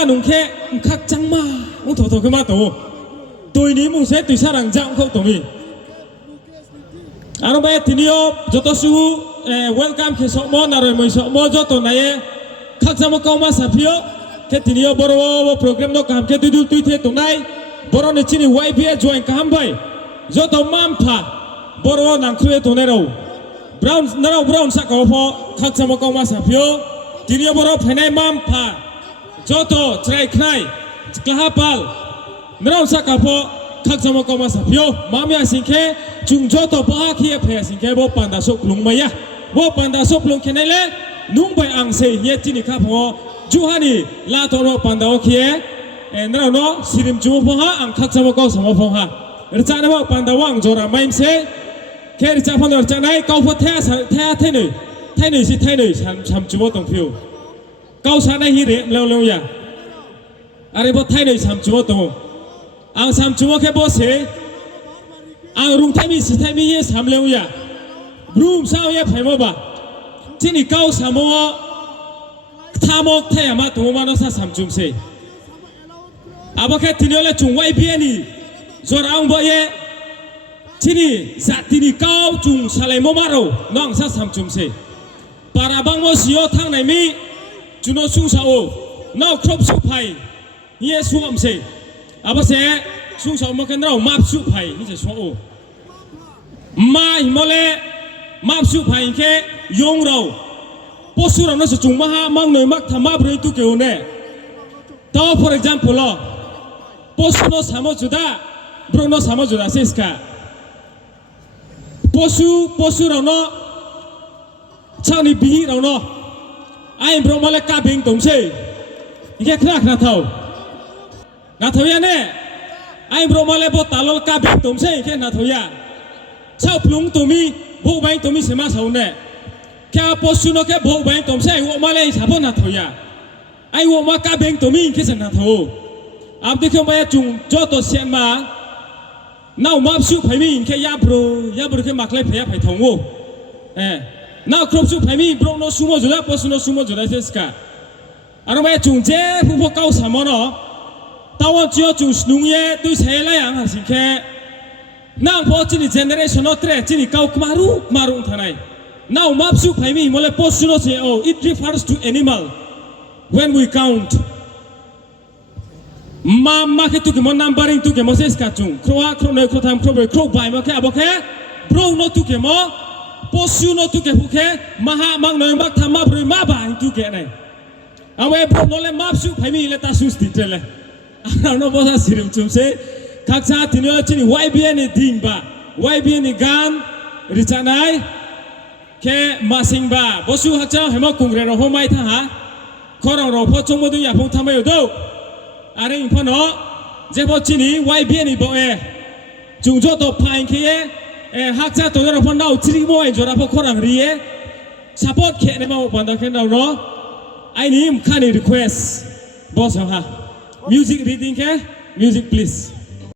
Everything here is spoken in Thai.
มาหนุ่งแค่คักจังมามึงถอขึ้นมาตัวนี้มึงเสตุยสารังจังเขาตรงนี้อันนั้นไปทีนี้จดตัวสู้เวลคัมเคสมอนาร์มวยสมอจดตัวไหนคักจังมาเก้ามาสับเพียวแค่ทีนี้บริวารโปรแกรมนกคำแค่ดูตุยเทตรงไหนบริวารในชินี Y.B.A จอยคำไปจดตัวมั่มผ่าบริวารนังคุยตัวไหนเราบราวน์นั่นเราบราวน์สักเขาพอคักจังมาเก้ามาสับเพียวทีนี้บริวารภายในมั่มผ่าจดตัวใช้ใครกล้าพัลนั่นเราสักเขาพอคักจังมาเก้ามาสับเพียวมามีสิ่งแค่จุงจดตัวป้าขี้เพียสิ่งแค่บ่ปันดาสุกลุงมายะบ่ปันดาสุกลุงแค่ไหนเล่นุ่งไปอังเสียจีนี่ครับพอจูฮันี่ลาตัวเราปันดาโอเคนั่นเราเนาะสิริมจูพงฮะอังคักจังมาเก้าสมพงฮะริจานะว่าปันดาว่างจอราไม่เสียแค่ริจาพันดาริจาไหนเก้าพอแท้เท่หนึ่งสิเท่หนึ่งทำจูว่าตรงผิวเก้าชั้นในฮิริเร็วอย่างอะไรพอเท่หนึ่งทำจูว่าตรงอังทำจูว่าแค่บ่เสียอังรุ่งเทมีสิเทมีเยสามเร็วอย่างรุ่งเช้าเย่ไผ่มาบ่ที่นี่เก้าสามว่าทามอกเทียมาตัวมันน่าสามจุ่มเสียอาบแค่ที่นี่เลยจุงY.B.Aนี่จอร์อังบ่เย่ที่นี่สัตที่นี่เก้าจุงสลายมามาเราน้องสามจุ่มเสียปาราบังว่าสิโอทางไหนมีจุนอสุงสาวน้องครบสุภัยเยสวมเสียอาบเสียสุงสาวมากันเรามาสุภัยนี่จะสวมมาหิมะเลมาสุภัยแค่ยงเราพอสุรานั่นจะจุงมาหามังหน่อยมักทำมาบริตุเกี่ยวเนี่ยต่อ for example ล่ะพอสุนอสามจุดาบรอนอสามจุดาเสียสกาพอสุเราเนาะช่างนี่บีเราเนาะไอ้บรอมาเลกาเบงตงเช่แค่คราขนาดเท่ายันเนี่ยไอ้บรอมาเลบตาลกาเบงตงเช่แค่นาเท่ายันชาวพลุงตัวมีบุบไปตัวมีเสมาเท่าเนี่ยแค่พอสุนอแค่บุบไปตัวเช่วัวมาเลยชาวพนาเท่ายันไอ้วัวมากาเบงตัวมีแค่นาเท่าอับดิเขาไม่จุงจอตัวเสียมาน้ามาสุภัยมีแค่ยาบรูแค่มักเล่พยาภัยทองวัวน้าครบสุภัยมีบรอนอสุโมจุดาพอสุนอสุโมจุดาเทสกาอันนั้นไม่จุงเจ้ผู้พวกเก้าสามเนาะตาวันเจ้าจุงสนุงเย่ด้วยเชลัยอังหาสิแค่น้าพอจีนี่เจเนเรชั่นอตเรจีนี่เก้ามารุท่านไหนน้ามาสุภัยมีมาเลยพอสุนอเจ้า it refers to animal when we countมาแค่ตุกมันนัมบาริงตุกมันเสกจุงครัวครัวเนยครัวทำครัวเบรครัวใบมาแค่บอกแค่บรูโนตุกมันพอสุนอตุกผู้แค่มาหามังเนยมักทำมาบริมาบายตุกเนี่ยเอาไว้บรูโนเลยมาสุภัยมีเลยตาสุสติเจเลยเราโน้ตภาษาสิริมจุ่มเสกข้าชาตินี่เราจีนี่Y.B.Aนี่ดิ่งบ่าY.B.Aนี่การริจานัยแค่มาสิงบ่าบสุฮักเจ้าให้มาคุงเรียนเราหัวไม่ท่าหาขอเราพอจงมาดูอย่าพงทำไม่อยู่ดูอะไรอีกพ่อเนาะเจ้าพ่อจีนี่Y.B.Aนี่บอกจุงโจตัวพายแค่ฮักเจ้าตัวเราพ่อเราจีนี่มวยจราพ่อขอรังเรียสปอร์ตแค่ในมาวันตะแค่เราเนาะไอ้นี่มันแค่ request บอสฮะ music reading แค่ music please